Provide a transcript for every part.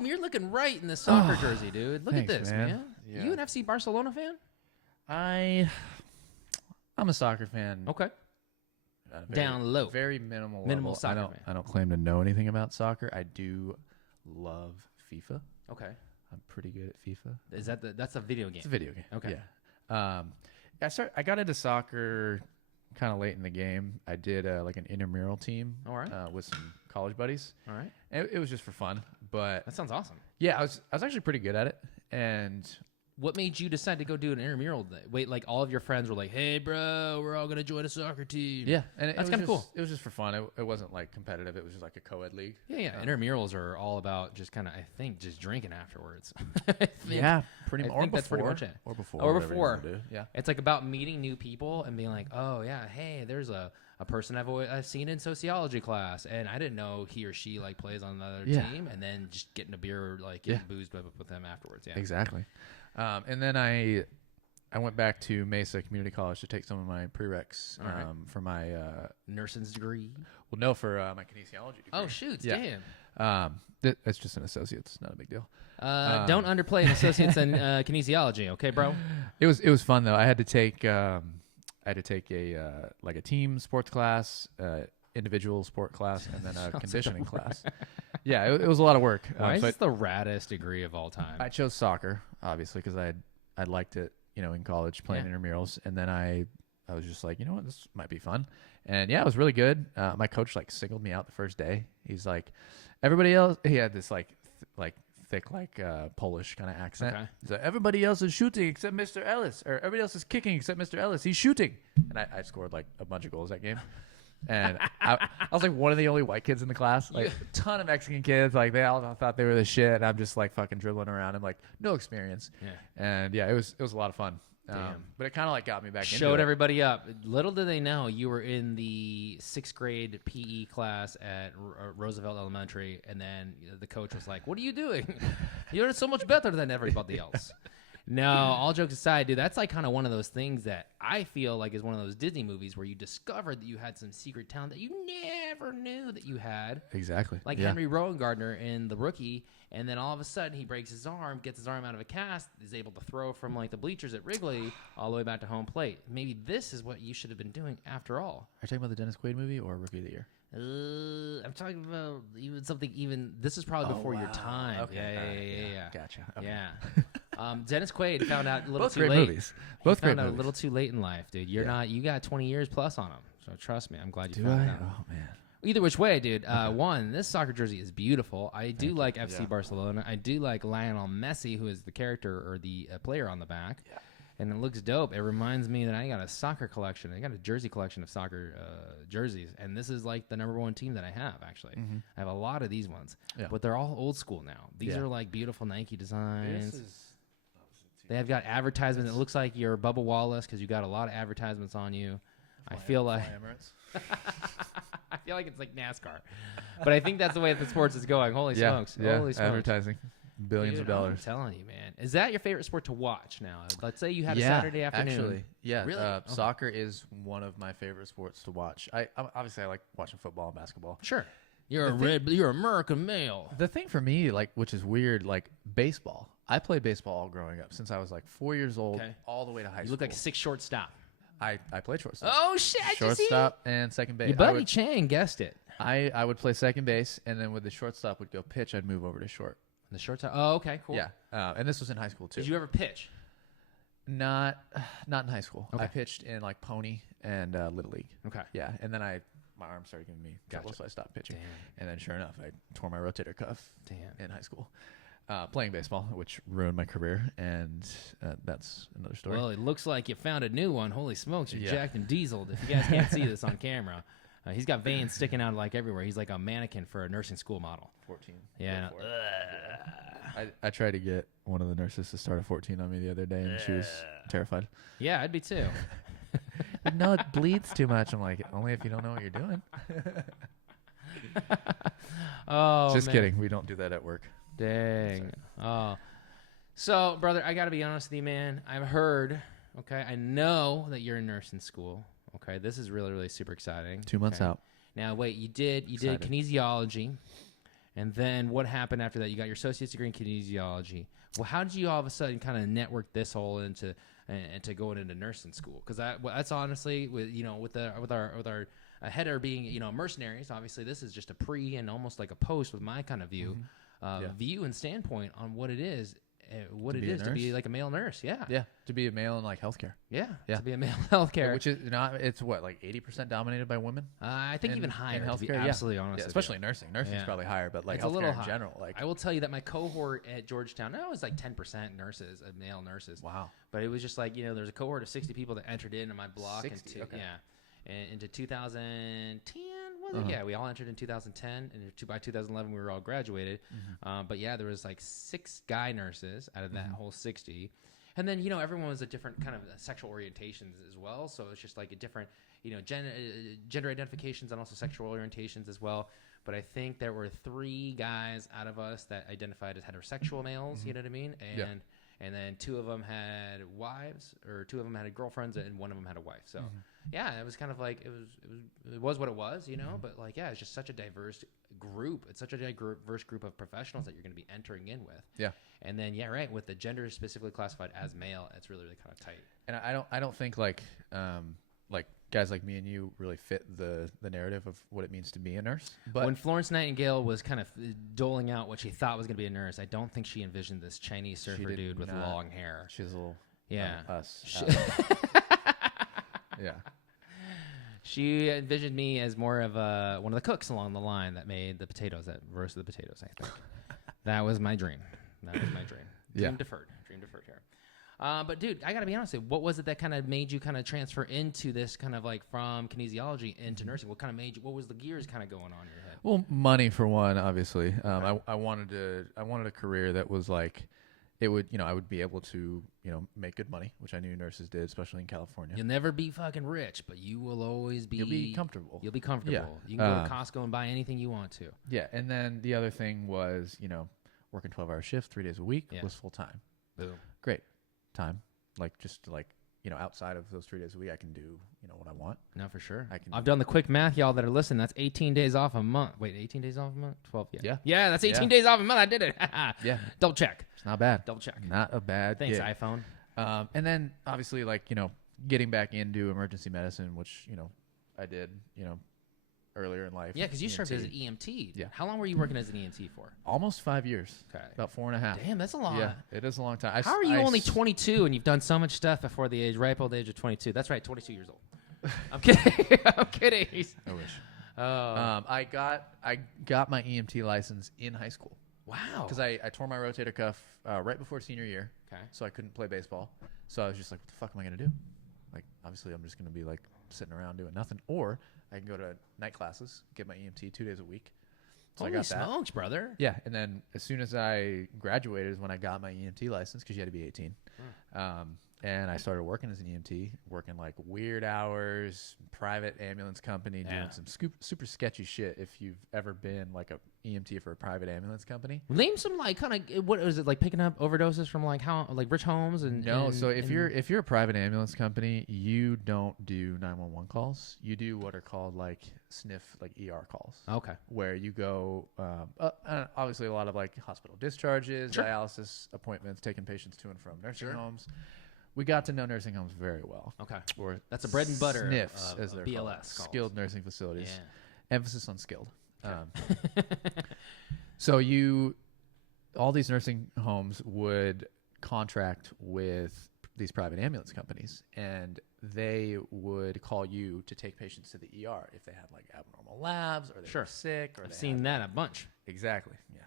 Boom! You're looking right in the soccer jersey, dude. Look Thanks, at this, man. Yeah. You an FC Barcelona fan? I'm a soccer fan. Okay. Down low. Very minimal Minimal level. soccer fan. I don't claim to know anything about soccer. I do love FIFA. Okay. I'm pretty good at FIFA. Is that that's a video game? It's a video game. Okay. Yeah. I got into soccer kind of late in the game. I did like an intramural team. All right. With some college buddies. All right. And it was just for fun, but That sounds awesome. yeah, I was actually pretty good at it. And What made you decide to go do an intramural? Wait, like all of your friends were like, "Hey, bro, we're all gonna join a soccer team." yeah, and That's kinda cool. It was just for fun. It wasn't like competitive. It was just like a co-ed league. Yeah. Intramurals are all about just kind of, I think, just drinking afterwards. I think. Yeah, pretty much. I think that's pretty much it. Or before. Or whatever you before. wanna do. Yeah. It's like about meeting new people and being like, "Oh yeah, hey, there's a person I've seen in sociology class, and I didn't know he or she like plays on another team," and then just getting a beer, like getting boozed with them afterwards. Yeah, Exactly. And then I went back to Mesa Community College to take some of my prereqs for my nursing's degree. well, no, for my kinesiology degree. Oh shoot, Yeah. damn. It's just an associate's, not a big deal. Don't underplay an associate's in kinesiology, okay, bro? It was fun though. I had to take a like a team sports class, individual sport class, and then a conditioning class. Yeah, it was a lot of work. Why is so this the raddest degree of all time? I chose soccer, obviously, because I liked it, in college playing intramurals, and then I was just like, you know what, this might be fun, and yeah, it was really good. My coach like singled me out the first day. He's like, everybody else. He had this thick Polish kind of accent. Okay. He's like, everybody else is shooting except Mr. Ellis, or everybody else is kicking except Mr. Ellis. He's shooting, and I scored like a bunch of goals that game. And I was like one of the only white kids in the class. Like a ton of Mexican kids. Like they all thought they were the shit. And I'm just like fucking dribbling around. I'm like no experience. Yeah. And yeah, it was a lot of fun. Damn. But it kind of like got me back into it. Showed everybody up. Little did they know you were in the 6th grade PE class at Roosevelt Elementary, and then the coach was like, "What are you doing? You're so much better than everybody else." No, all jokes aside, dude, that's like kind of one of those things that I feel like is one of those Disney movies where you discovered that you had some secret talent that you never knew that you had. Exactly. Like Henry Rowan Gardner in The Rookie, and then all of a sudden he breaks his arm, gets his arm out of a cast, is able to throw from like the bleachers at Wrigley all the way back to home plate. Maybe this is what you should have been doing after all. Are you talking about the Dennis Quaid movie or Rookie of the Year? I'm talking about even. This is probably before your time. Okay. Yeah. Gotcha. Okay. Yeah. Dennis Quaid found out a little Both too great late. movies. Both he found great out movies. a little too late in life, dude. You're not. You got 20 years plus on him. So trust me, I'm glad you Do found I? out. Oh man. Either which way, dude. One, this soccer jersey is beautiful. I do like FC Barcelona. I do like Lionel Messi, who is the character or the player on the back. Yeah. And it looks dope. It reminds me that I got a soccer collection. I got a jersey collection of soccer jerseys. And this is like the #1 team that I have, actually. Mm-hmm. I have a lot of these ones. Yeah. But they're all old school now. These are like beautiful Nike designs. They have got advertisements. It looks like you're Bubba Wallace because you got a lot of advertisements on you. I feel like I feel like it's like NASCAR. But I think that's the way that the sports is going. Holy smokes. Yeah, Holy smokes. advertising. Billions Dude, of dollars. I'm telling you, man. Is that your favorite sport to watch now? Let's say you had a Saturday afternoon. Actually, yeah. Really? Soccer is one of my favorite sports to watch. Obviously I like watching football and basketball. Sure. You're American male. The thing for me, like, which is weird, like baseball. I played baseball growing up since I was like 4 years old, all the way to high school. You look like a 6 shortstop. I played shortstop. Oh shit! Shortstop and second base. Your buddy Chang guessed it. I would play second base, and then when the shortstop would go pitch, I'd move over to short. The shortstop. Oh, okay, cool. Yeah, and this was in high school too. Did you ever pitch? Not in high school. Okay. I pitched in like pony and Little League. Okay. Yeah, and then my arm started giving me trouble, so I stopped pitching. Damn. And then sure enough, I tore my rotator cuff. Damn. In high school. Playing baseball, which ruined my career, and that's another story. Well, it looks like you found a new one. Holy smokes, you're jacked and dieseled. If you guys can't see this on camera, he's got veins sticking out like everywhere. He's like a mannequin for a nursing school model. 14. Yeah. I tried to get one of the nurses to start a 14 on me the other day, and she was terrified. Yeah, I'd be too. But no, it bleeds too much. I'm like, only if you don't know what you're doing. Oh, Just man. kidding. We don't do that at work. Dang. Oh. So, brother, I got to be honest with you, man. I've heard, okay, I know that you're in nursing school. Okay, this is really, really super exciting. 2 months out. Now, wait, you did Excited. kinesiology. And then what happened after that? You got your associate's degree in kinesiology. Well, how did you all of a sudden kind of network this whole into going into nursing school? Because that's honestly with our header being mercenaries. Obviously, this is just a pre and almost like a post with my kind of view, view and standpoint on what it is. What it is to be like a male nurse, to be a male in like healthcare, to be a male healthcare, which is not. It's what, like 80% dominated by women. I think even higher. In healthcare, to be absolutely honest, especially nursing. Nursing is probably higher, but like it's a healthcare little in general. Like I will tell you that my cohort at Georgetown, it was like 10% nurses, male nurses. Wow. But it was just like there's a cohort of 60 people that entered into my block, 60, and into 2010. Yeah, we all entered in 2010, and by 2011 we were all graduated. But yeah, there was like 6 guy nurses out of that whole 60, and then everyone was a different kind of sexual orientations as well. So it's just like a different gender identifications and also sexual orientations as well. But I think there were 3 guys out of us that identified as heterosexual males. You know what I mean? And then 2 of them had wives, or 2 of them had girlfriends, and 1 of them had a wife. So, yeah, it was kind of like it was what it was, But like, yeah, it's just such a diverse group. It's such a diverse group of professionals that you're going to be entering in with. Yeah. And then with the gender specifically classified as male, it's really, really kind of tight. And I don't think like guys like me and you really fit the narrative of what it means to be a nurse. But when Florence Nightingale was kind of doling out what she thought was going to be a nurse, I don't think she envisioned this Chinese surfer dude with long hair. She's a little us. She envisioned me as more of one of the cooks along the line that made the potatoes, that roasted the potatoes, I think. That was my dream. Dream deferred here. But dude, I gotta be honest with you, what was it that kind of made you kind of transfer into this kind of like from kinesiology into nursing? What kind of made you, what was the gears kind of going on in your head? Well, money for one, obviously. I wanted a career that was like, it would, I would be able to, make good money, which I knew nurses did, especially in California. You'll never be fucking rich, but you will always be. You'll be comfortable. You'll be comfortable. Yeah. You can go to Costco and buy anything you want to. Yeah, and then the other thing was, working 12-hour shifts 3 days a week was full time. Boom. Great time. Outside of those 3 days a week, I can do, what I want. No, for sure. I've done the quick math, y'all that are listening. That's 18 days off a month. Wait, 18 days off a month? 12, Yeah, that's 18 days off a month. I did it. Yeah. Double check. It's not bad. Double check. Not a bad Thanks, gig. iPhone. And then, obviously, getting back into emergency medicine, which, I did, earlier in life. Yeah, because you served as an EMT. Yeah. How long were you working as an EMT for? Almost 5 years. Okay. About 4.5. Damn, that's a lot. Yeah, it is a long time. How are you only 22 and you've done so much stuff before the ripe old age of 22? That's right, 22 years old. I'm kidding. I'm kidding. I wish. I got my EMT license in high school. Wow. Because I tore my rotator cuff right before senior year. Okay. So I couldn't play baseball. So I was just like, what the fuck am I going to do? Like, obviously, I'm just going to be like sitting around doing nothing. Or I can go to night classes, get my EMT 2 days a week. So Holy I got that. smokes, brother. Yeah. And then as soon as I graduated is when I got my EMT license, because you had to be 18. And I started working as an EMT, working like weird hours, private ambulance company, doing some super sketchy shit. If you've ever been like a EMT for a private ambulance company, name some like kind of what is it like picking up overdoses from like rich homes and no. So if you're a private ambulance company, you don't do 911 calls. You do what are called like sniff like ER calls. Okay, where you go obviously a lot of like hospital discharges, dialysis appointments, taking patients to and from nursing homes. We got to know nursing homes very well. Okay. Or that's a bread and butter SNFs, as they're BLS called. Calls. Skilled nursing facilities. Yeah. Emphasis on skilled. Okay. So all these nursing homes would contract with these private ambulance companies, and they would call you to take patients to the ER if they had like abnormal labs or they were sick. Or I've seen that a bunch. Exactly. Yeah.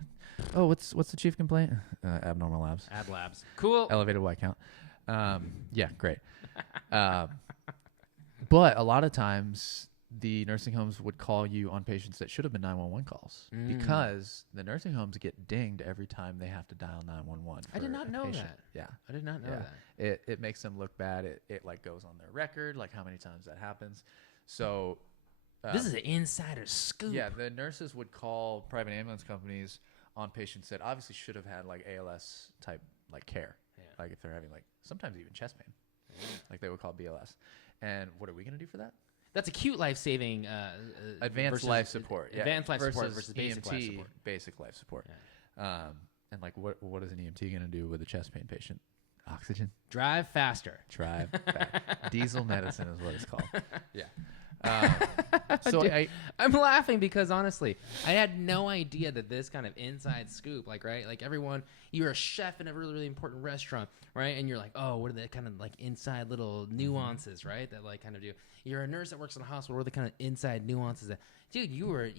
Oh, what's the chief complaint? Abnormal labs. Ab labs. Cool. Elevated white count. Yeah, great. But a lot of times the nursing homes would call you on patients that should have been 911 calls because the nursing homes get dinged every time they have to dial 911. I did not know that. Yeah. I did not know that. It makes them look bad. It like goes on their record, like how many times that happens. So this is an insider scoop. Yeah, the nurses would call private ambulance companies on patients that obviously should have had like ALS type like care. Yeah. Like if they're having like sometimes even chest pain, like they would call BLS. And what are we going to do for that? That's acute life-saving. Advanced versus, life support. Yeah. Advanced life support versus basic EMT, life support. Basic life support. Yeah. And like, what is an EMT going to do with a chest pain patient? Oxygen. Drive faster. Drive back. Diesel medicine is what it's called. Yeah. So Dude, I'm laughing because honestly, I had no idea that this kind of inside scoop, like, right? Like everyone, you're a chef in a really, really important restaurant, right? And you're like, oh, what are the kind of like inside little nuances, right? That like kind of do. You're a nurse that works in a hospital. What are the kind of inside nuances that, dude, you were an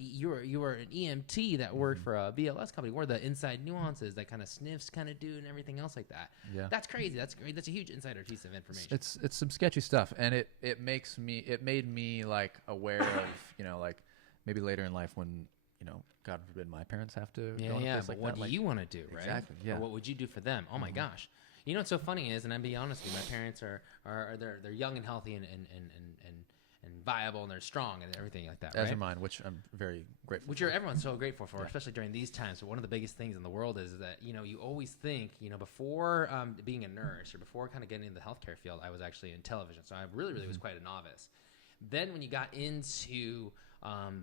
EMT that worked for a BLS company. What are the inside nuances that kind of sniffs kind of do and everything else like that? Yeah. That's crazy. That's great. That's a huge insider piece of information. It's some sketchy stuff, and it made me like aware of like maybe later in life when God forbid my parents have to go in a place but like what that, do you want to do, right? Exactly. Yeah. Or what would you do for them? Oh my gosh. You know what's so funny is, and I'll be honest with you, my parents are they're young and healthy and viable, and they're strong and everything like that. As right? are mine, which I'm very grateful. Which everyone's so grateful for, especially during these times. But one of the biggest things in the world is that you always think before being a nurse or before kind of getting into the healthcare field, I was actually in television, so I really was quite a novice. Then when you got into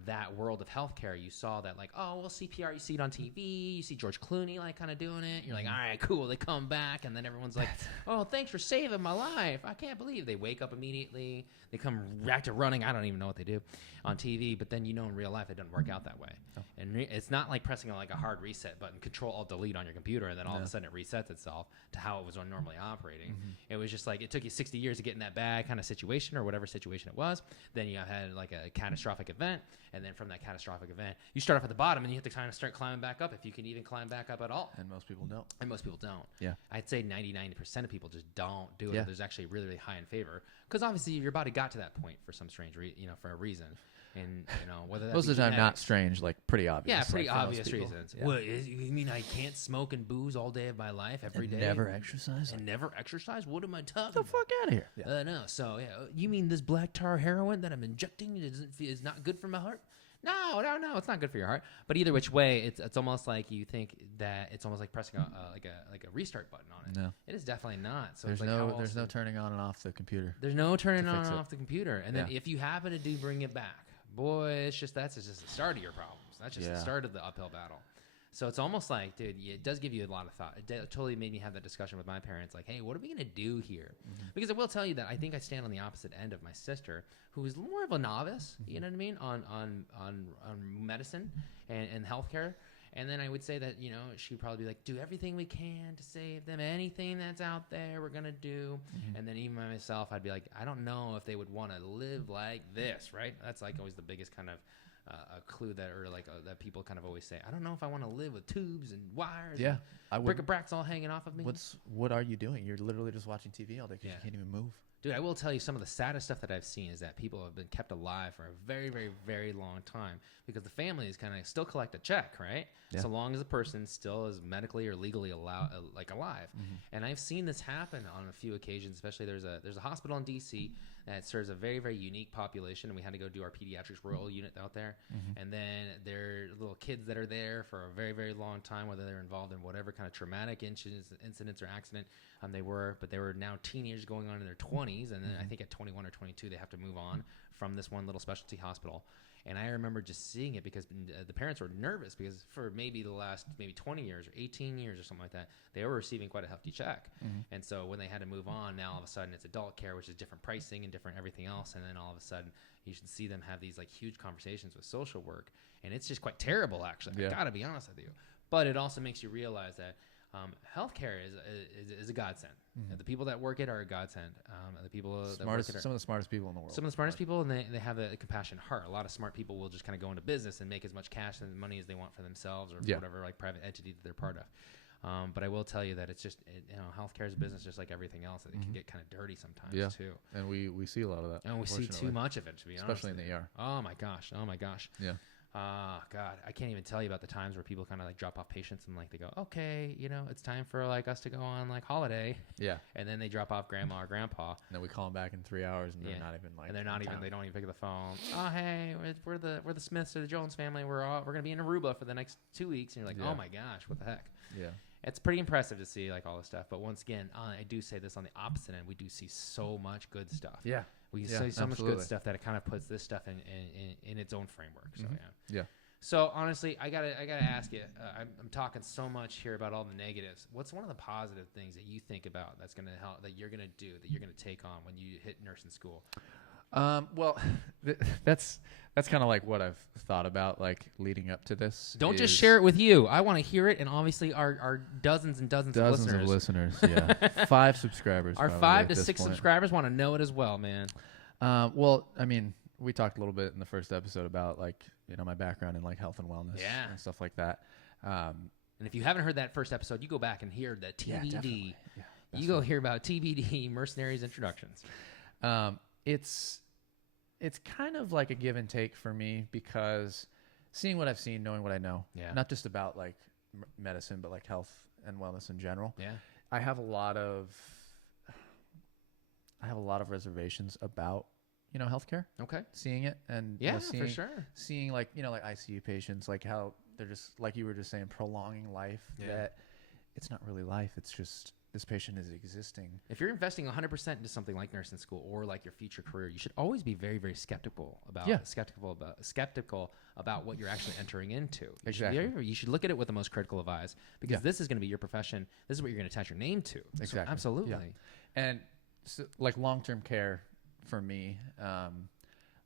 that world of healthcare, you saw that like, oh, well, CPR, you see it on TV, you see George Clooney like kind of doing it. You're like, all right, cool. They come back, and then everyone's like, oh, thanks for saving my life. I can't believe they wake up immediately. They come back to running. I don't even know what they do on TV, but then in real life, it doesn't work out that way. Oh. And it's not like pressing like a hard reset button, Control-Alt-Delete on your computer, and then all of a sudden it resets itself to how it was normally operating. It was just like it took you 60 years to get in that bad kind of situation or whatever situation it was. Then you had like a catastrophic event, and then from that catastrophic event, you start off at the bottom, and you have to kind of start climbing back up if you can even climb back up at all. And most people don't. Yeah. I'd say 90% of people just don't do it. Yeah. There's actually really high in favor because obviously your body got to that point for some strange for a reason. And whether that most of the time not strange, like pretty obvious. Yeah, pretty like, obvious reasons. Yeah. What you mean? I can't smoke and booze all day of my life every day? Never exercise. And never exercise? What am I talking about? Get the fuck out of here! Yeah. No. So you mean this black tar heroin that I'm injecting is not good for my heart? No, it's not good for your heart. But either which way, it's almost like you think that it's almost like pressing like a restart button on it. No, it is definitely not. So there's like there's no turning on and off the computer. There's no turning on and off the computer. And then if you happen to bring it back, boy, that's just the start of your problems. That's just the start of the uphill battle. So it's almost like, dude, it does give you a lot of thought. It totally made me have that discussion with my parents, like, hey, what are we gonna do here? Because I will tell you that I think I stand on the opposite end of my sister, who is more of a novice. You know what I mean, on medicine and healthcare. And then I would say that she'd probably be like, do everything we can to save them. Anything that's out there, we're gonna do. And then even myself, I'd be like, I don't know if they would want to live like this, right? That's like always the biggest kind of a clue that, or like that people kind of always say, I don't know if I want to live with tubes and wires. Yeah, and bric-a-bracs all hanging off of me. What are you doing? You're literally just watching TV all day because you can't even move. Dude, I will tell you some of the saddest stuff that I've seen is that people have been kept alive for a very, very, very long time because the families kind of still collect a check, right? Yeah. So long as the person still is medically or legally alive. And I've seen this happen on a few occasions, especially there's a hospital in D.C. that serves a very, very unique population, and we had to go do our pediatrics rural unit out there. And then there are little kids that are there for a very, very long time, whether they're involved in whatever kind of traumatic incidents or accident they were, but they were now teenagers going on in their 20s, and then I think at 21 or 22 they have to move on from this one little specialty hospital. And I remember just seeing it because the parents were nervous because for maybe the last 20 years or 18 years or something like that, they were receiving quite a hefty check. And so when they had to move on, now all of a sudden it's adult care, which is different pricing and different everything else. And then all of a sudden you should see them have these like huge conversations with social work. And it's just quite terrible, actually. I gotta be honest with you. But it also makes you realize that healthcare is a godsend. The people that work it are a godsend. The people that work it are some of the smartest people in the world. Some of the smartest people, and they have a compassionate heart. A lot of smart people will just kind of go into business and make as much cash and money as they want for themselves or whatever like private entity that they're part of. But I will tell you that it's just healthcare is a business just like everything else. It can get kind of dirty sometimes too. And we see a lot of that. And we see too much of it, to be honest. Especially in the ER. Oh my gosh. Yeah. God, I can't even tell you about the times where people kind of like drop off patients and like they go, okay, it's time for like us to go on like holiday. Yeah. And then they drop off grandma or grandpa. And then we call them back in 3 hours and they're not even like. And they're not even. They don't even pick up the phone. Oh hey, we're the Smiths or the Jones family. We're gonna be in Aruba for the next 2 weeks. And you're like, oh my gosh, what the heck? Yeah. It's pretty impressive to see like all this stuff. But once again, I do say this on the opposite end. We do see so much good stuff. Yeah. We Yeah, say so much absolutely. good stuff that it kind of puts this stuff in its own framework. So Yeah. So honestly, I gotta ask you. I'm talking so much here about all the negatives. What's one of the positive things that you think about that's gonna help, that you're gonna do, that you're gonna take on when you hit nursing school? Well, that's kind of like what I've thought about, like leading up to this. Don't just share it with you. I want to hear it, and obviously our dozens and dozens of listeners. Yeah, 5 subscribers. Our 5 to 6 subscribers want to know it as well, man. Well, I mean, we talked a little bit in the first episode about like my background in like health and wellness, and stuff like that. And if you haven't heard that first episode, you go back and hear the TBD. Yeah, you go hear about TBD Mercenaries introductions. It's kind of like a give and take for me, because seeing what I've seen, knowing what I know, not just about like medicine, but like health and wellness in general. Yeah, I have a lot of reservations about healthcare. Okay. Seeing it and for sure. Seeing like like ICU patients, like how they're just, like you were just saying, prolonging life. That it's not really life. It's just this patient is existing. If you're investing 100% into something like nursing school or like your future career, you should always be very, very skeptical about what you're actually entering into. You should look at it with the most critical of eyes, because this is going to be your profession. This is what you're going to attach your name to. Exactly. So absolutely. Yeah. And so, like long-term care for me,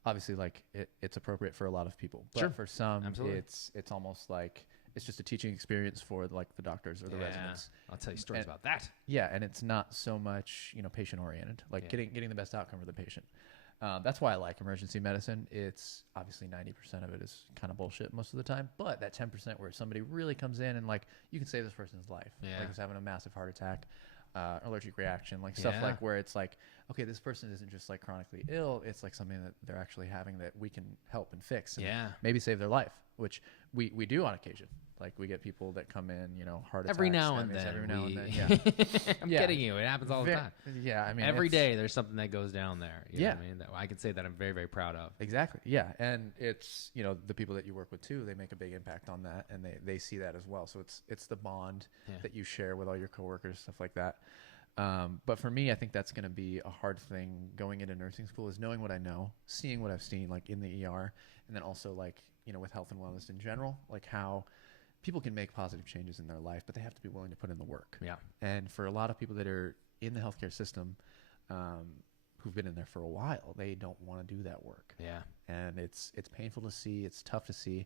obviously like it's appropriate for a lot of people, but for some, it's almost like it's just a teaching experience for like the doctors or the residents. I'll tell you stories about that. Yeah, and it's not so much patient oriented, like getting the best outcome for the patient. That's why I like emergency medicine. It's obviously 90% of it is kind of bullshit most of the time, but that 10% where somebody really comes in and like you can save this person's life, like he's having a massive heart attack, allergic reaction, like stuff like where it's like, okay, this person isn't just like chronically ill, it's like something that they're actually having that we can help and fix and maybe save their life, which we do on occasion. Like we get people that come in, heart attacks. Every now and then. I'm kidding you. It happens all the time. Yeah, I mean, every day there's something that goes down there. You know what I mean? That I can say that I'm very, very proud of. Exactly. Yeah, and it's the people that you work with too. They make a big impact on that, and they see that as well. So it's the bond that you share with all your coworkers, stuff like that. But for me, I think that's going to be a hard thing going into nursing school, is knowing what I know, seeing what I've seen, like in the ER, and then also like with health and wellness in general, like how people can make positive changes in their life, but they have to be willing to put in the work. Yeah. And for a lot of people that are in the healthcare system, who've been in there for a while, they don't want to do that work. Yeah. And it's painful to see. It's tough to see.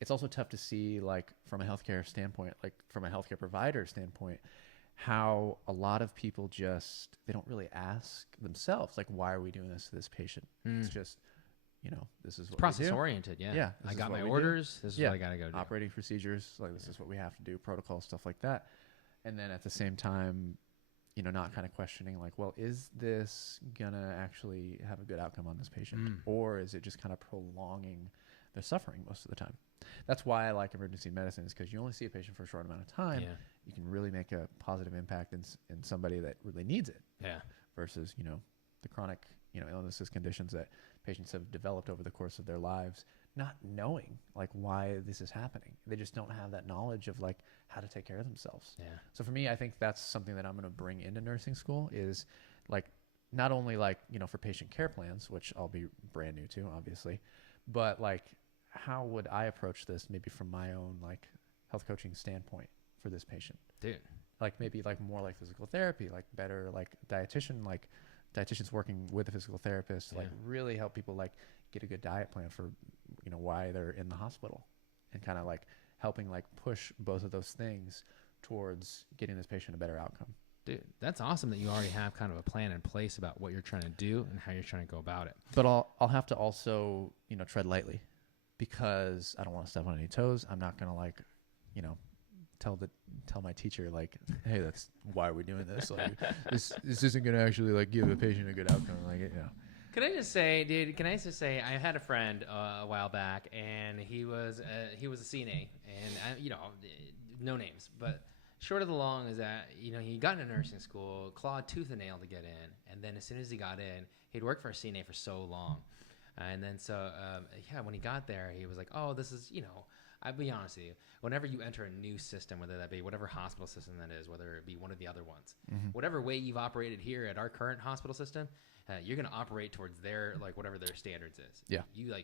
It's also tough to see, like from a healthcare standpoint, like from a healthcare provider standpoint, how a lot of people they don't really ask themselves, like, why are we doing this to this patient? It's just, this is what process oriented. Yeah. I got my orders. This is what I got to go do. Operating procedures. Like this is what we have to do, protocol, stuff like that. And then at the same time, not kind of questioning like, well, is this gonna actually have a good outcome on this patient? Or is it just kind of prolonging their suffering most of the time? That's why I like emergency medicine, is because you only see a patient for a short amount of time. Yeah. You can really make a positive impact in somebody that really needs it. Yeah. Versus, the chronic, illnesses, conditions that patients have developed over the course of their lives, not knowing like why this is happening. They just don't have that knowledge of like how to take care of themselves. Yeah. So for me, I think that's something that I'm going to bring into nursing school, is like not only like, for patient care plans, which I'll be brand new to, obviously, but like how would I approach this maybe from my own like health coaching standpoint for this patient? Dude. Like maybe like more like physical therapy, like better like dietitians working with a physical therapist, like really help people like get a good diet plan for, why they're in the hospital, and kind of like helping like push both of those things towards getting this patient a better outcome. Dude, that's awesome that you already have kind of a plan in place about what you're trying to do and how you're trying to go about it. But I'll have to also, tread lightly, because I don't want to step on any toes. I'm not going to like, tell my teacher like, hey, that's why we're doing this. Like this isn't going to actually like give a patient a good outcome. Like, Can I just say, dude? I had a friend a while back, and he was a CNA, and no names, but short of the long is that he got into nursing school, clawed tooth and nail to get in, and then as soon as he got in, he'd worked for a CNA for so long, and then when he got there, he was like, oh, this is I'll be honest with you. Whenever you enter a new system, whether that be whatever hospital system that is, whether it be one of the other ones, whatever way you've operated here at our current hospital system, you're going to operate towards their, like, whatever their standards is. Yeah. You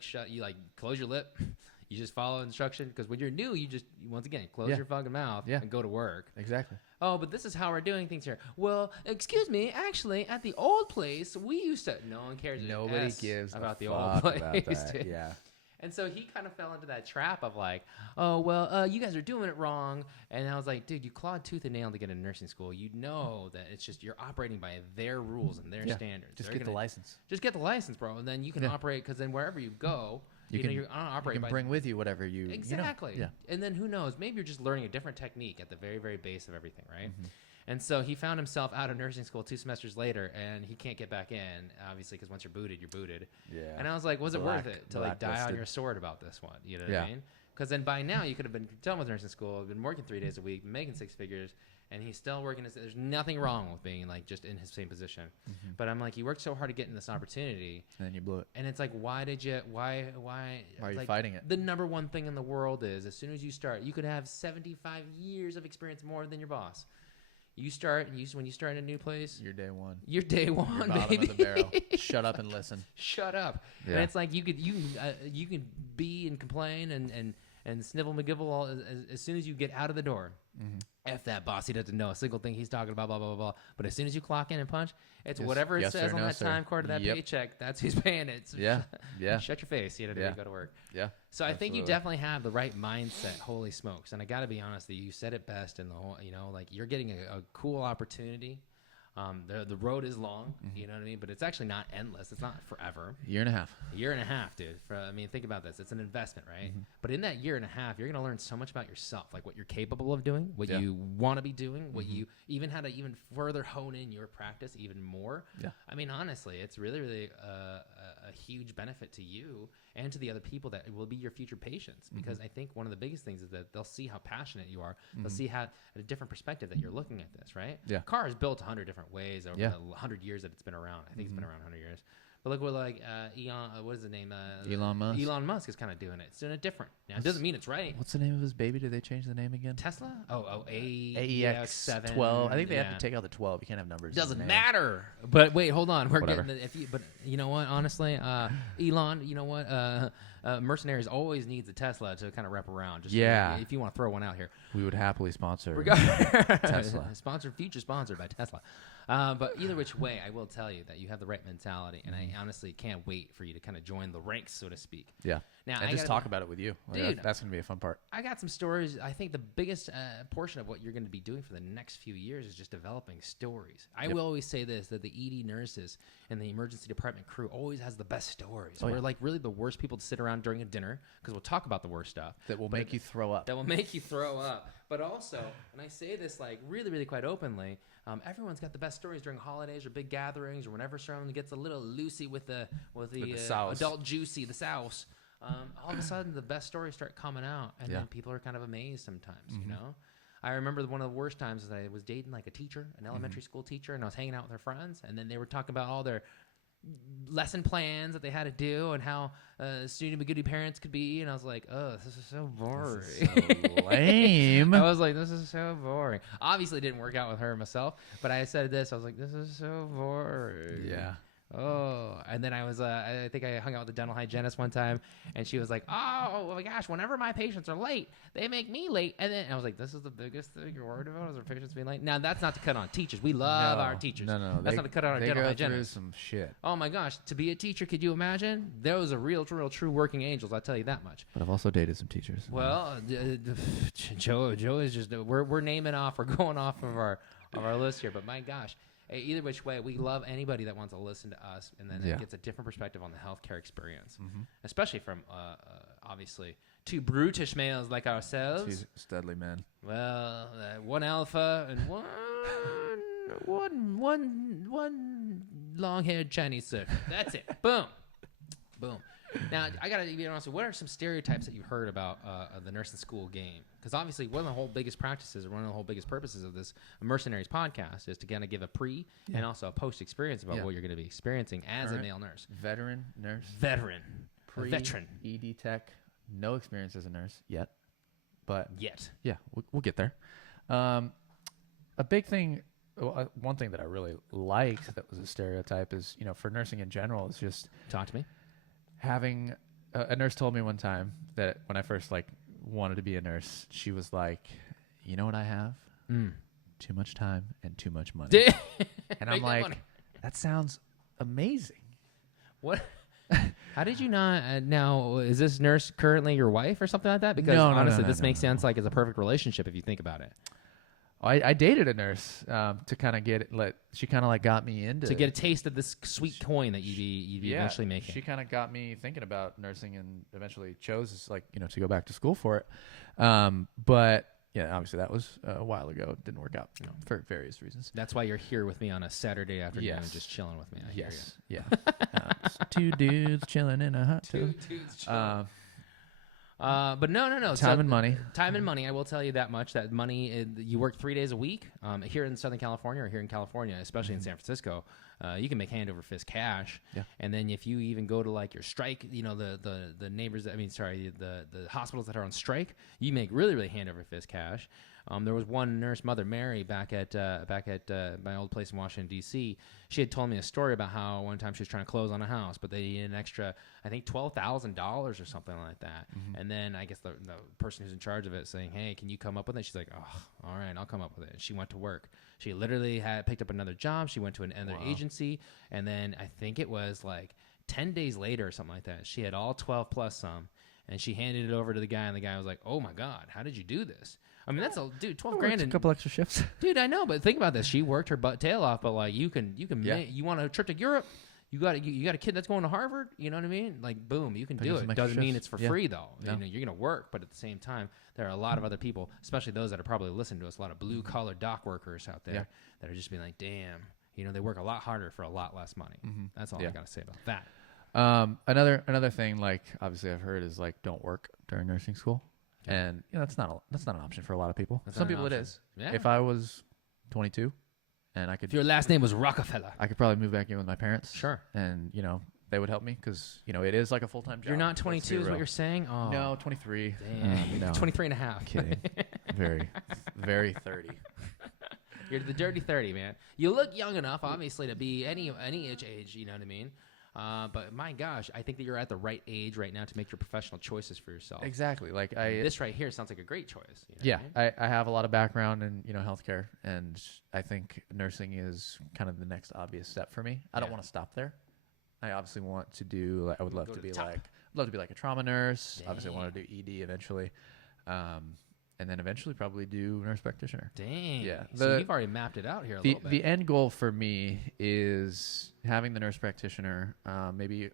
close your lip. You just follow instruction, because when you're new, you just, once again, close your fucking mouth and go to work. Exactly. Oh, but this is how we're doing things here. Well, excuse me, actually, at the old place, we used to. No one cares. Nobody gives about the fuck old place. about that. Yeah. And so he kind of fell into that trap of like, oh, well, you guys are doing it wrong. And I was like, dude, you clawed tooth and nail to get into nursing school. You know that it's just you're operating by their rules and their standards. Just get the license. Just get the license, bro. And then you can operate, because then wherever you go, you're going to operate. You can bring with you whatever you exactly. Yeah. And then who knows? Maybe you're just learning a different technique at the very, very base of everything, right? And so he found himself out of nursing school 2 semesters later, and he can't get back in, obviously, because once you're booted, you're booted. Yeah. And I was like, was it worth it to like die on your sword about this one? You know what I mean? Because then by now you could have been done with nursing school, been working 3 days a week, making 6 figures, and he's still working. There's nothing wrong with being like just in his same position. But I'm like, you worked so hard to get in this opportunity, and then you blew it. And it's like, why are you like, fighting it? The number one thing in the world is, as soon as you start, you could have 75 years of experience more than your boss. You start, when you start in a new place, you're day one. You're day one, bottom baby. of the barrel. Shut up and listen. Shut up. Yeah. And it's like you could be and complain and snivel McGivel as soon as you get out of the door. F that boss, he doesn't know a single thing he's talking about, blah, blah, blah, blah. But as soon as you clock in and punch, it's whatever it says on that time card of that paycheck, that's who's paying it. So shut your face, you know, to go to work. Yeah. So I think you definitely have the right mindset, holy smokes. And I got to be honest, that you said it best in the whole, you know, like you're getting a cool opportunity. The road is long, you know what I mean? But it's actually not endless. It's not forever. Year and a half, Dude. I mean, think about this. It's an investment, right? But in that year and a half, you're going to learn so much about yourself, like what you're capable of doing, what you want to be doing, what you even how to even further hone in your practice even more. Yeah. I mean, honestly, it's really, really a huge benefit to you and to the other people that will be your future patients. Because I think one of the biggest things is that they'll see how passionate you are. They'll see how a different perspective that you're looking at this, right? Yeah. Car is built 100 different ways over the 100 years that it's been around. I think it's been around 100 years. But look what like what is the name? Elon Musk. Elon Musk is kind of doing it. It's doing it different. Now, it doesn't mean it's right. What's the name of his baby? Did they change the name again? Tesla? AEX 12. I think they have to take out the 12. You can't have numbers. Doesn't matter. But wait, hold on. We're getting but you know what? Honestly, Elon, you know what? Mercenaries always needs a Tesla to kind of wrap around. Just if you want to throw one out here, we would happily sponsor Tesla. Future sponsored by Tesla. But either which way, I will tell you that you have the right mentality, and I honestly can't wait for you to kind of join the ranks, so to speak. Yeah. Now, and just talk about it with you. Dude, that's going to be a fun part. I got some stories. I think the biggest portion of what you're going to be doing for the next few years is just developing stories. I will always say this, that the ED nurses and the emergency department crew always has the best stories. We're like really the worst people to sit around during a dinner, because we'll talk about the worst stuff. That will make you throw up. But also, and I say this like really, really quite openly, everyone's got the best stories during holidays or big gatherings or whenever someone gets a little loosey with the adult juicy, the sauce. All of a sudden, the best stories start coming out, and then people are kind of amazed sometimes, you know? I remember one of the worst times is I was dating like a teacher, an elementary school teacher, and I was hanging out with her friends, and then they were talking about all their lesson plans that they had to do and how student goody parents could be, and I was like, oh, this is so boring. This is so lame. I was like, this is so boring. Obviously it didn't work out with her myself, but I said this, I was like, this is so boring. Yeah. Oh, and then I was, I think I hung out with the dental hygienist one time, and she was like, oh my gosh, whenever my patients are late, they make me late. And then I was like, this is the biggest thing you're worried about, is our patients being late? Now, that's not to cut on teachers. We love our teachers. No. That's not to cut on our dental hygienists. Some shit. Oh my gosh, to be a teacher, could you imagine? Those are real, true working angels, I'll tell you that much. But I've also dated some teachers. Well, Joe is just, we're naming off, we're going off of our list here, but my gosh. Either which way, we love anybody that wants to listen to us, and then it gets a different perspective on the healthcare experience, especially from, obviously, two brutish males like ourselves. Two studly men. Well, one alpha and one long-haired Chinese sir. That's it. Boom. Boom. Now, I got to be honest, what are some stereotypes that you've heard about the nursing school game? Because obviously one of the whole biggest practices, or one of the whole biggest purposes of this Mercenaries podcast is to kind of give a pre and also a post experience about what you're going to be experiencing as a male nurse. Veteran nurse. Veteran. Veteran. ED tech. No experience as a nurse yet. but Yet. yeah, we'll get there. A big thing, one thing that I really liked that was a stereotype is, for nursing in general, is just Talk to me. having a nurse told me one time that when I first wanted to be a nurse, she was like, you know what I have? Too much time and too much money. And I'm like, that sounds amazing. What? How did you not? Now, is this nurse currently your wife or something like that? Because No, honestly, this makes sense. Like, it's a perfect relationship if you think about it. I dated a nurse to kind of get it. She kind of got me into to get a taste of this sweet coin that you'd be eventually making. She kind of got me thinking about nursing and eventually chose to go back to school for it. But yeah, obviously that was a while ago. It didn't work out for various reasons. That's why you're here with me on a Saturday afternoon and just chilling with me. I hear you. Yeah. Two dudes chilling in a hot tub. Two dudes chilling. But no. Time and money. Time and money. I will tell you that much. That money, you work 3 days a week here in Southern California or here in California, especially in San Francisco. You can make hand over fist cash. Yeah. And then if you even go to your strike, the neighbors. The hospitals that are on strike, you make really really hand over fist cash. There was one nurse, Mother Mary, back at my old place in Washington D.C. She had told me a story about how one time she was trying to close on a house, but they needed an extra, I think $12,000 or something like that. And then I guess the person who's in charge of it saying, "Hey, can you come up with it?" She's like, "Oh, all right, I'll come up with it." And she went to work. She literally had picked up another job. She went to another agency, and then I think it was 10 days later or something like that. She had all 12 plus some, and she handed it over to the guy, and the guy was like, "Oh my God, how did you do this?" I mean, that's 12 grand. A couple extra shifts. Dude, I know, but think about this. She worked her butt tail off, but you want a trip to Europe? You got a kid that's going to Harvard. You know what I mean? Boom, you can do it. Doesn't mean it's for free though. No. You're gonna work, but at the same time, there are a lot of other people, especially those that are probably listening to us. A lot of blue collar dock workers out there that are just being like, "Damn, they work a lot harder for a lot less money." That's all I gotta say about that. Another thing, obviously I've heard is don't work during nursing school. And that's not an option for a lot of people. Some people it is. Yeah. If I was 22 and I could, if your last name was Rockefeller, I could probably move back in with my parents. Sure. And they would help me because it is a full-time job. You're not 22 is what you're saying? Oh. No, 23. Damn. 23 and a half. Kidding. Very, very 30. You're the dirty 30, man. You look young enough, obviously, to be any age. You know what I mean? But my gosh, I think that you're at the right age right now to make your professional choices for yourself. Exactly. This right here sounds like a great choice. You know I have a lot of background in healthcare, and I think nursing is kind of the next obvious step for me. I don't want to stop there. I obviously want to do. I would love to be a trauma nurse. Dang. Obviously, I want to do ED eventually. And then eventually probably do nurse practitioner. Dang. Yeah. So you've already mapped it out here a little bit. The end goal for me is having the nurse practitioner, maybe,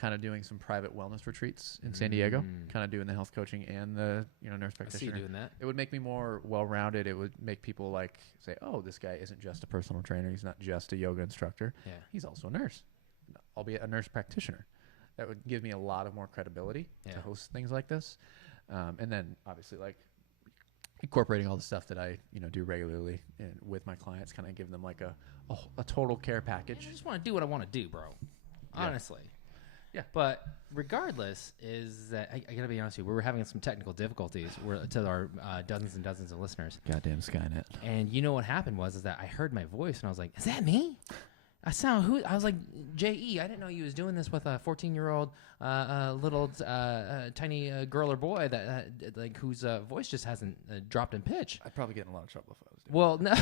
kind of doing some private wellness retreats in San Diego, kind of doing the health coaching and the, nurse practitioner. I see you doing that. It would make me more well-rounded. It would make people say, oh, this guy isn't just a personal trainer. He's not just a yoga instructor. Yeah. He's also a nurse, albeit a nurse practitioner. That would give me a lot of more credibility to host things like this. And then obviously incorporating all the stuff that I do regularly and with my clients, kind of give them a total care package. I just want to do what I want to do, bro. Honestly. Yeah. But regardless, is that I gotta be honest with you, we're having some technical difficulties. To our dozens and dozens of listeners. Goddamn Skynet. And what happened was that I heard my voice and I was like, "Is that me?" I was like, J.E., I didn't know you was doing this with a 14-year-old little tiny girl or boy that whose voice just hasn't dropped in pitch. I'd probably get in a lot of trouble if I was doing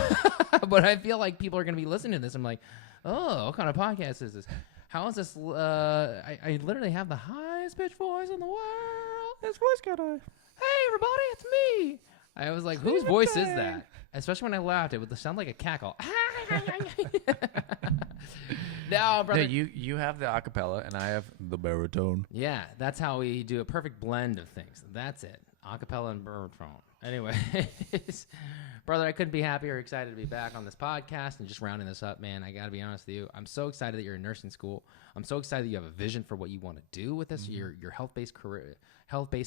no, but I feel like people are going to be listening to this. I'm like, oh, what kind of podcast is this? How is this? I literally have the highest pitch voice in the world. This voice got a... Hey, everybody, it's me. I was like, whose voice is that? Especially when I laughed, it would sound like a cackle. No, brother. No, you have the acapella, and I have the baritone. Yeah, that's how we do a perfect blend of things. That's it. Acapella and baritone. Anyways, brother, I couldn't be happier or excited to be back on this podcast and just rounding this up, man. I got to be honest with you. I'm so excited that you're in nursing school. I'm so excited that you have a vision for what you want to do with this, your health-based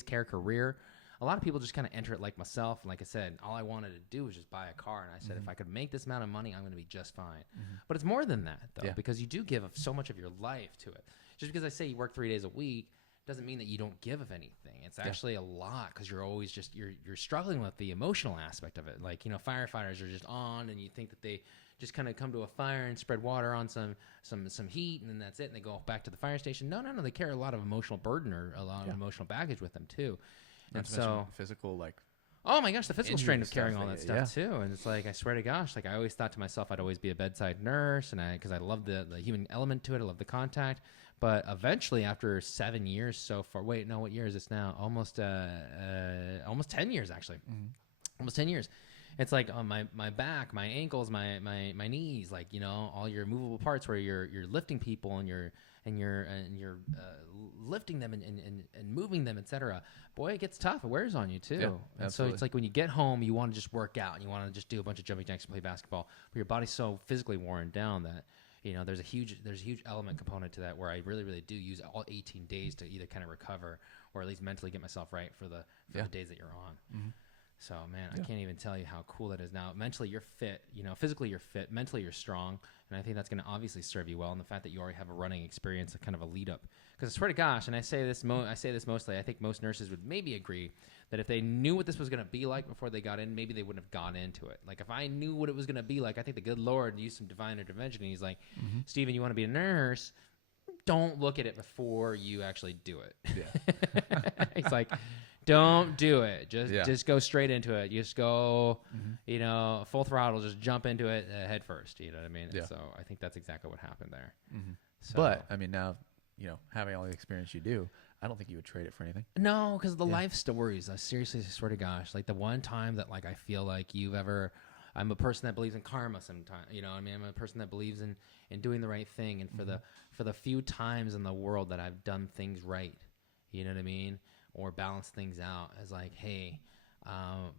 care career. A lot of people just kind of enter it like myself. And like I said, all I wanted to do was just buy a car. And I said, if I could make this amount of money, I'm going to be just fine. But it's more than that, though, because you do give so much of your life to it. Just because I say you work 3 days a week doesn't mean that you don't give of anything. It's actually a lot because you're always just you're struggling with the emotional aspect of it. Like, you know, firefighters are just on, and you think that they just kind of come to a fire and spread water on some heat, and then that's it, and they go back to the fire station. No, they carry a lot of emotional burden or a lot of emotional baggage with them too. And so physical, like, oh my gosh, the physical strain of carrying all that stuff yeah. too. And it's like, I swear to gosh, like I always thought to myself I'd always be a bedside nurse, and because I love the human element to it, I love the contact. But eventually, after 7 years so far, wait, no, what year is this now? Almost 10 years actually, almost 10 years. It's like on my back, my ankles, my knees, like, you know, all your movable parts where you're lifting people and you're lifting them and moving them, etc. Boy, it gets tough. It wears on you too. Yeah, and so it's like when you get home, you want to just work out and you want to just do a bunch of jumping jacks and play basketball, but your body's so physically worn down that, you know, there's a huge element component to that where I really do use all 18 days to either kind of recover or at least mentally get myself right for the days that you're on. So, man, I can't even tell you how cool that is. Now, mentally, you're fit. You know, physically, you're fit. Mentally, you're strong. And I think that's going to obviously serve you well. And the fact that you already have a running experience, a kind of a lead up. Because I swear to gosh, and I say this mostly, I think most nurses would maybe agree that if they knew what this was going to be like before they got in, maybe they wouldn't have gone into it. Like, if I knew what it was going to be like, I think the good Lord used some divine intervention. And he's like, Steven, you want to be a nurse? Don't look at it before you actually do it. Yeah. He's like, don't do it. Just go straight into it. Just go, you know, full throttle. Just jump into it head first. You know what I mean? Yeah. And so I think that's exactly what happened there. So, but I mean, now, you know, having all the experience you do, I don't think you would trade it for anything. No, because the life stories. I seriously swear to gosh, like the one time that like I feel like I'm a person that believes in karma sometimes. You know, I mean, I'm a person that believes in doing the right thing, and for the few times in the world that I've done things right, you know what I mean, or balanced things out, as like, hey,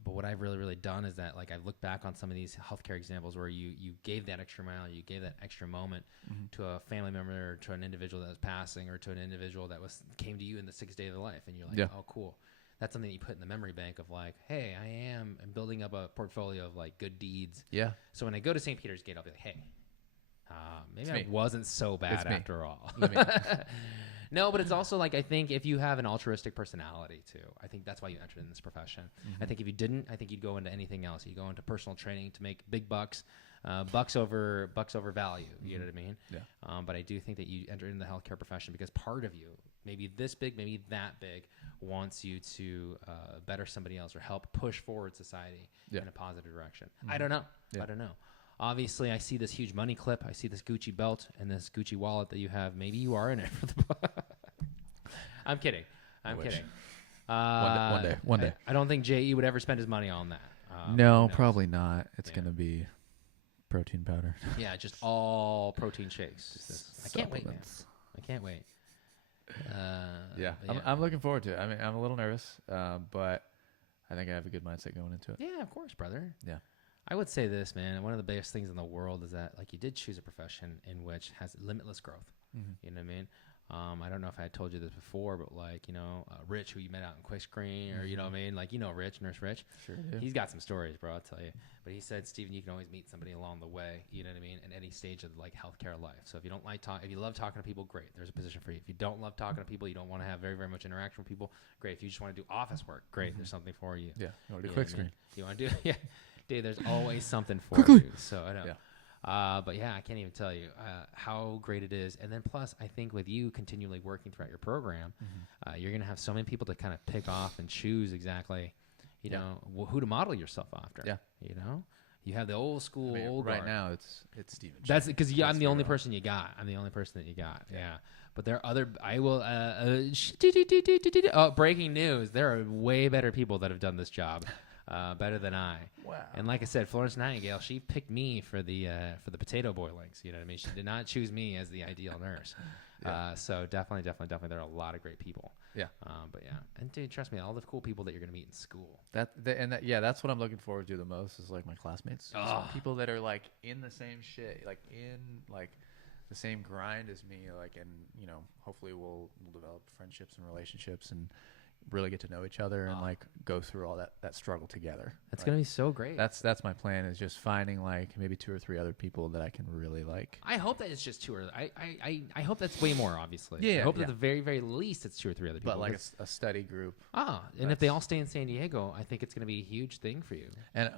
but what I've really done is that, like, I've looked back on some of these healthcare examples where you gave that extra mile, you gave that extra moment to a family member, or to an individual that was passing, or to an individual that came to you in the 6th day of their life, and you're like, oh, cool. That's something that you put in the memory bank of like, hey, I'm building up a portfolio of like good deeds. Yeah. So when I go to St. Peter's Gate, I'll be like, hey, maybe I wasn't so bad after all. No, but it's also like, I think if you have an altruistic personality too, I think that's why you entered in this profession. I think if you didn't, I think you'd go into anything else. You'd go into personal training to make big bucks, bucks over value. You know what I mean? Yeah. But I do think that you entered in the healthcare profession because part of you, maybe this big, maybe that big, wants you to better somebody else or help push forward society in a positive direction. I don't know. I don't know. Obviously, I see this huge money clip. I see this Gucci belt and this Gucci wallet that you have. Maybe you are in it for the. I'm kidding. I'm kidding. One day. I don't think J.E. would ever spend his money on that. No, probably not. It's going to be protein powder. Yeah, just all protein shakes. I can't wait, man. I can't wait. I'm looking forward to it. I mean, I'm a little nervous, but I think I have a good mindset going into it. Yeah, of course, brother. Yeah. I would say this, man. One of the biggest things in the world is that, like, you did choose a profession in which has limitless growth. You know what I mean? I don't know if I had told you this before, but like, you know, Rich, who you met out in Quick Screen, or you know what I mean? Like, you know, Nurse Rich. Sure do. He's got some stories, bro, I'll tell you. But he said, Steven, you can always meet somebody along the way, you know what I mean, at any stage of like healthcare life. So if you don't like if you love talking to people, great, there's a position for you. If you don't love talking to people, you don't want to have very much interaction with people, great. If you just want to do office work, great, there's something for you. Yeah, you want to do Quick Screen. You want to do, dude, there's always something for you. So I know. Yeah. But yeah, I can't even tell you how great it is. And then plus, I think with you continually working throughout your program, you're going to have so many people to kind of pick off and choose exactly, you know, who to model yourself after. Yeah. You know, you have the old school, old right guard. Now it's Steven. That's because I'm the only person you got. I'm the only person that you got. Yeah. But there are other. I will. Breaking news! There are way better people that have done this job. Better than I. Wow. And like I said, Florence Nightingale, she picked me for the potato boilings. You know what I mean? She did not choose me as the ideal nurse. So definitely, there are a lot of great people. Yeah. But yeah, and dude, trust me, all the cool people that you're gonna meet in school. That's what I'm looking forward to the most is like my classmates, people that are like in the same shit, like in like the same grind as me, like, and you know, hopefully we'll develop friendships and relationships and really get to know each other and like go through all that struggle together. That's gonna be so great. That's my plan, is just finding like maybe 2 or 3 other people that I can really like. I hope that it's just 2 or I hope that's way more. Obviously, Yeah, I hope at the very very least it's 2 or 3 other people. But like a study group. And if they all stay in San Diego, I think it's gonna be a huge thing for you. And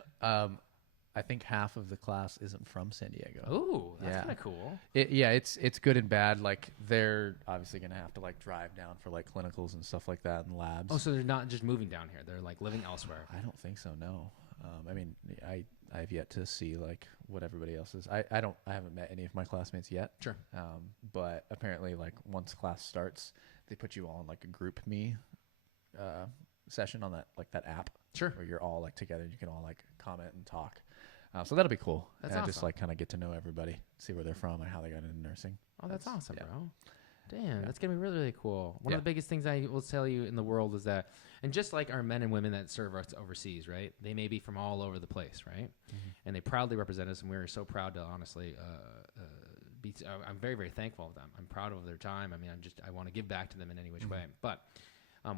I think half of the class isn't from San Diego. Ooh, that's kind of cool. It's good and bad. Like they're obviously gonna have to like drive down for like clinicals and stuff like that and labs. Oh, so they're not just moving down here; they're like living elsewhere. I don't think so. No. I mean, I've yet to see like what everybody else is. I haven't met any of my classmates yet. Sure. But apparently, like once class starts, they put you all in like a group me session on that app. Sure. Where you're all like together, and you can all like comment and talk. So that'll be cool. That's and awesome. Just like kind of get to know everybody, see where they're from and how they got into nursing. Oh, that's awesome, yeah. bro. Damn, that's gonna be really, really cool. One Yeah. of the biggest things I will tell you in the world is that, and just like our men and women that serve us overseas, right? They may be from all over the place, right? Mm-hmm. And they proudly represent us, and we're so proud to honestly be. I'm very, very thankful of them. I'm proud of their time. I mean, I want to give back to them in any which way. But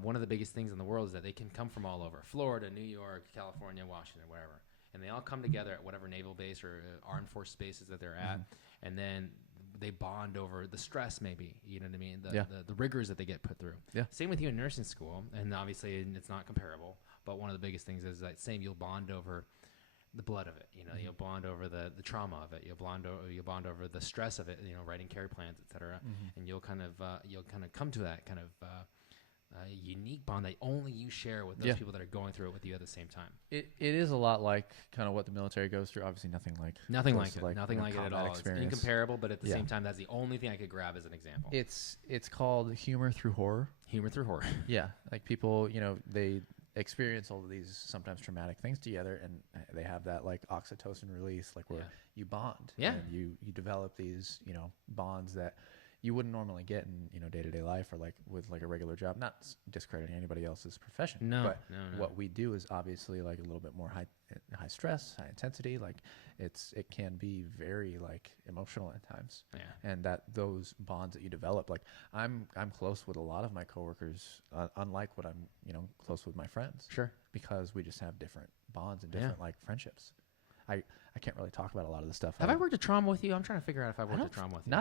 one of the biggest things in the world is that they can come from all over: Florida, New York, California, Washington, wherever. And they all come together at whatever naval base or armed force bases that they're at, and then they bond over the stress, maybe, you know what I mean, the rigors that they get put through. Yeah. Same with you in nursing school, and obviously it's not comparable, but one of the biggest things is that you'll bond over the blood of it, you know, you'll bond over the trauma of it, you'll bond over the stress of it, you know, writing care plans, etc. And you'll kind of come to that kind of unique bond that only you share with those people that are going through it with you at the same time. It is a lot like kind of what the military goes through. Obviously, nothing like it, nothing like it at all. Experience. It's incomparable, but at the same time, that's the only thing I could grab as an example. It's called humor through horror. Humor through horror. Yeah, like people, you know, they experience all of these sometimes traumatic things together, and they have that like oxytocin release, like where you bond. Yeah, and you develop these, you know, bonds that you wouldn't normally get in, you know, day-to-day life or like with like a regular job. Not discrediting anybody else's profession. No. What we do is obviously like a little bit more high stress, high intensity. Like it can be very like emotional at times. Yeah. And that those bonds that you develop, like I'm close with a lot of my coworkers, unlike what I'm, you know, close with my friends. Sure. Because we just have different bonds and different like friendships. I can't really talk about a lot of the stuff. Have I worked a trauma with you? I'm trying to figure out if I worked a trauma with you.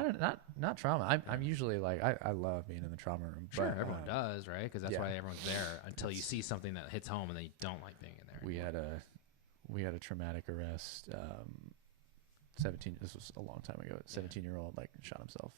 Not trauma. I'm usually like I love being in the trauma room. Sure, but, everyone does, right? Because that's why everyone's there until you see something that hits home and then you don't like being in there. We had a traumatic arrest. 17. This was a long time ago. 17-year-old like shot himself,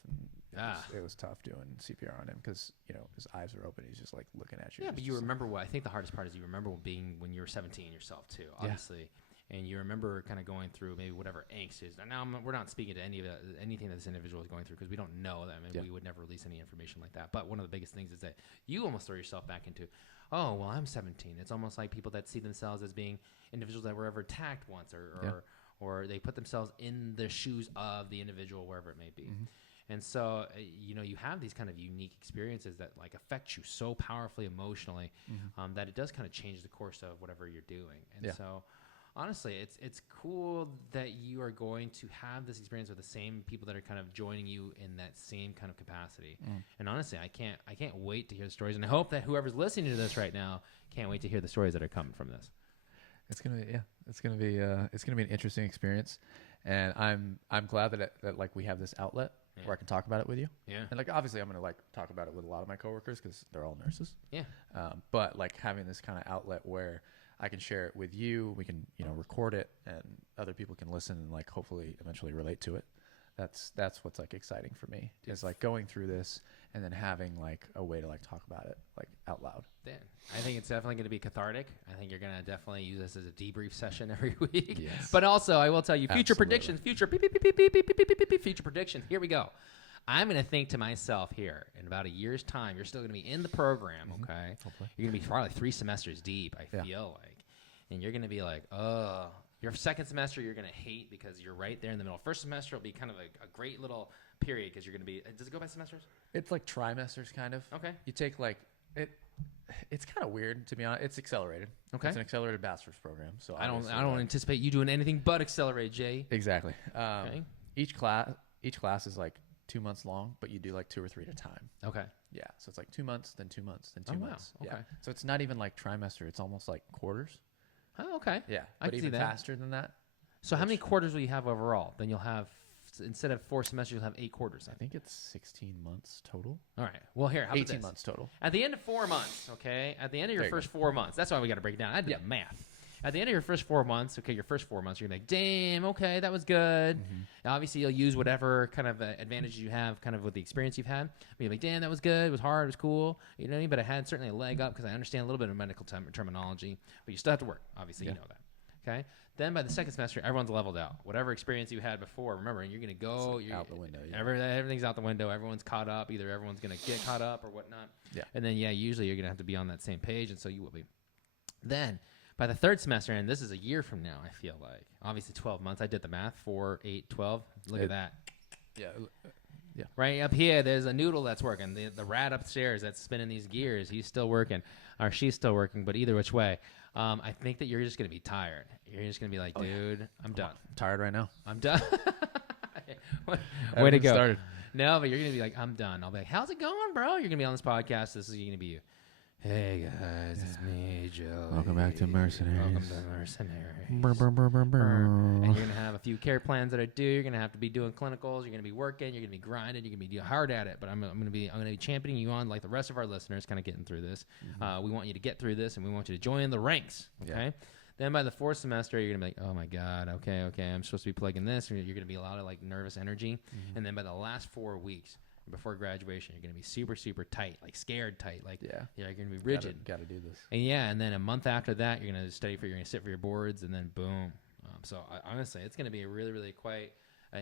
and it was tough doing CPR on him because, you know, his eyes are open. He's just like looking at you. Yeah, but you remember what I think the hardest part is. You remember being when you were 17 yourself too, obviously. And you remember kind of going through maybe whatever angst is. Now we're not speaking to anything that this individual is going through because we don't know them, and we would never release any information like that. But one of the biggest things is that you almost throw yourself back into, oh, well, I'm 17. It's almost like people that see themselves as being individuals that were ever attacked once, or they put themselves in the shoes of the individual, wherever it may be. And so, you know, you have these kind of unique experiences that like affect you so powerfully emotionally that it does kind of change the course of whatever you're doing. And so, honestly, it's cool that you are going to have this experience with the same people that are kind of joining you in that same kind of capacity. And honestly, I can't wait to hear the stories, and I hope that whoever's listening to this right now can't wait to hear the stories that are coming from this. It's gonna be an interesting experience, and I'm glad that like we have this outlet where I can talk about it with you. Yeah. And like obviously I'm gonna like talk about it with a lot of my coworkers because they're all nurses. Yeah. But like having this kind of outlet where I can share it with you, we can, you know, record it, and other people can listen and like hopefully eventually relate to it. That's what's like exciting for me is like going through this and then having like a way to like talk about it like out loud. Dan, I think it's definitely going to be cathartic. I think you're going to definitely use this as a debrief session every week. Yes. But also, I will tell you, future Absolutely. predictions, future beep, beep, beep, beep, beep, beep, beep, beep, beep, beep, future predictions. Here we go. I'm going to think to myself here, in about a year's time, you're still going to be in the program, okay? Hopefully. You're going to be probably 3 semesters deep, I feel like. And you're going to be like, oh, your second semester you're going to hate because you're right there in the middle. First semester will be kind of a great little period because you're going to be, does it go by semesters? It's like trimesters kind of. Okay. You take like, it's kind of weird to be honest. It's accelerated. Okay. It's an accelerated bachelor's program. So I don't anticipate you doing anything but accelerate, Jay. Exactly. Okay. Each class is like 2 months long, but you do like 2 or 3 at a time. Okay. Yeah, so it's like 2 months, then 2 months, then 2 Oh, wow. months. Okay. Yeah. So it's not even like trimester. It's almost like quarters. Oh, okay. Yeah, I but can see even that. faster than that. So how many quarters will you have overall? Then you'll have, instead of 4 semesters, you'll have 8 quarters. I think it's 16 months total. All right. Well, here, how about 18 this? months total. At the end of 4 months, okay? At the end of your There you first 4 months, that's why we got to break it down. I did the math. At the end of your first 4 months, okay, your first 4 months, you're going to be like, damn, okay, that was good. Obviously, you'll use whatever kind of advantages you have kind of with the experience you've had. But you're like, damn, that was good. It was hard. It was cool. You know what I mean? But I had certainly a leg up because I understand a little bit of medical terminology. But you still have to work. Obviously, you know that. Okay? Then by the second semester, everyone's leveled out. Whatever experience you had before, remember, you're going to go. You're out the window. Yeah. Everything's out the window. Everyone's caught up. Either everyone's going to get caught up or whatnot. Yeah. And then, usually you're going to have to be on that same page, and so you will be. Then, by the third semester, and this is a year from now, I feel like. Obviously, 12 months. I did the math. 4, 8, 12. Look at that. Yeah. Yeah. Right up here, there's a noodle that's working. The rat upstairs that's spinning these gears, he's still working. Or she's still working, but either which way. I think that you're just going to be tired. You're just going to be like, dude, I'm done. I'm tired right now. I'm done. Way to go. Started. No, but you're going to be like, I'm done. I'll be like, how's it going, bro? You're going to be on this podcast. This is going to be you. Hey, guys, it's me, Joe. Welcome back to Mercenaries. Welcome to Mursenaries. Brr, brr, brr, brr, brr. And you're going to have a few care plans that are due. You're going to have to be doing clinicals. You're going to be working. You're going to be grinding. You're going to be hard at it. But I'm going to be championing you on like the rest of our listeners, kind of getting through this. We want you to get through this, and we want you to join the ranks. Okay. Yeah. Then by the fourth semester, you're gonna be like, oh my god, okay, I'm supposed to be plugging this. You're gonna be a lot of like nervous energy. And then by the last 4 weeks before graduation, you're gonna be super, super tight, like scared tight, like you're gonna be rigid. Got to do this. And then a month after that, you're gonna you're gonna sit for your boards, and then boom. So honestly, it's gonna be a really, really quite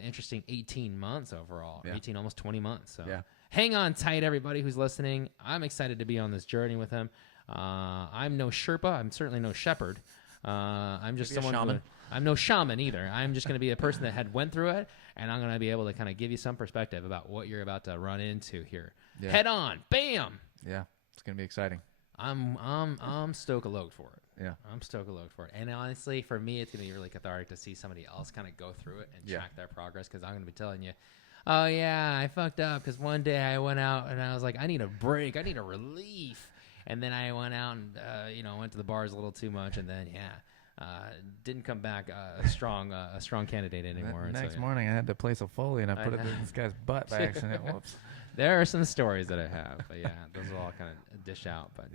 interesting 18 months overall, 18, almost 20 months. So hang on tight, everybody who's listening. I'm excited to be on this journey with him. I'm no Sherpa. I'm certainly no shepherd. I'm just someone. Shaman. I'm no shaman either. I'm just going to be a person that had went through it, and I'm going to be able to kind of give you some perspective about what you're about to run into here. Yeah. Head on, bam. Yeah, it's gonna be exciting. I'm stoked-a-loked for it. Yeah, I'm stoked-a-loked for it. And honestly, for me, it's going to be really cathartic to see somebody else kind of go through it and track their progress, because I'm going to be telling you, oh yeah, I fucked up because one day I went out and I was like, I need a break, I need a relief. And then I went out and, went to the bars a little too much. And then, didn't come back a strong candidate anymore. Next morning, I had to place a Foley, and I put it in this guy's butt by accident. Whoops. There are some stories that I have. But, those will all kind of dish out. But,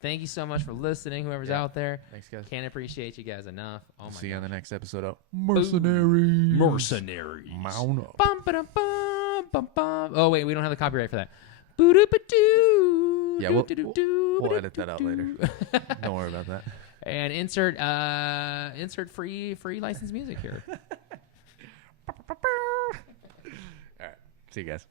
thank you so much for listening, whoever's out there. Thanks, guys. Can't appreciate you guys enough. Oh, my See you on the next episode of Mercenaries. Mount up. Bum, ba-dum, bum, bum, bum. Oh, wait, we don't have the copyright for that. Boo-doo-ba-doo. Yeah, we'll edit that out later. Don't worry about that. And insert free licensed music here. All right. See you guys.